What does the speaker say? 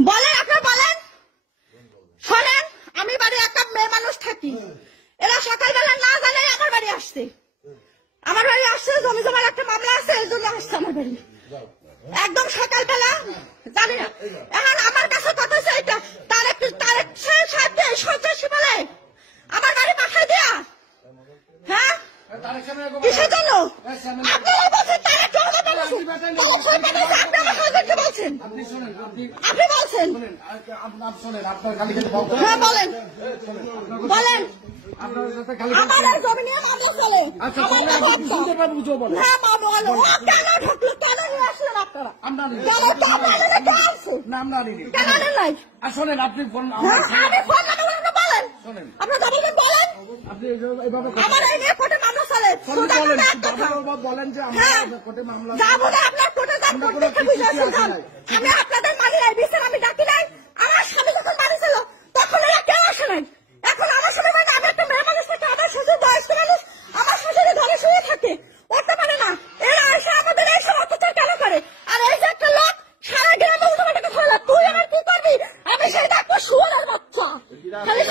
বলেন, আপনার বলেন। শোনেন, আমি বাড়ি একটা মেয়ে মানুষ থাকি, এরা সকালবেলা না জানে আমার বাড়ি আসছে। আমার বাড়ি আসছে, জমি জমার একটা মামলা আছে, এই জন্য আসছে আমার বাড়ি। একদম সকালবেলা জানি না। এখন আমার কাছে কথা হচ্ছে এটা তারেক সাহেবকে সন্ত্রাসী বলে আমার বাড়ি পাঠায় দেয়া। হ্যাঁ, কিসের জন্য? আপনারা বলছেন তারেক আপনি আমার হাজবেন্ডকে বলছেন, আপনি বলছেন। হ্যাঁ বলেন, বলেন। আমার জমি নিয়ে মামলা চলে। হ্যাঁ মামলা হলো। কেন ঢুকলো, কেন নিয়ে আসলেন আপনারা? কেন আনেন নাই? শোনেন, আপনি ফোন আমি ফোন না বলেন, আপনার যাবেন বলেন। আমার এই নিয়ে কোর্টে মামলা চলে। বলেন যে যাবো না, আপনার কোর্টে যান, কোর্ট দেখে বুঝে আসেন। আমি আপনাদের মানি নাই, বিচার আমি ডাকি নাই। আমার স্বামী যখন বাড়ি ছিল তখন এরা কেউ আসে নাই। এখন আমার সাথে মানে আমি একটা মেয়ে মানুষ থাকে, আমার শ্বশুর বয়স্ক মানুষ, আমার শ্বশুরে ঘরে শুয়ে থাকে, করতে পারে না। এরা এসে আমাদের এইসব অত্যাচার কেন করে? আর এই যে একটা লোক সারা গ্রামে উল্টো পাল্টা কথা বলে, তুই আমার কি করবি? আমি সেই ডাক্তার শুয়ারের বাচ্চা খালি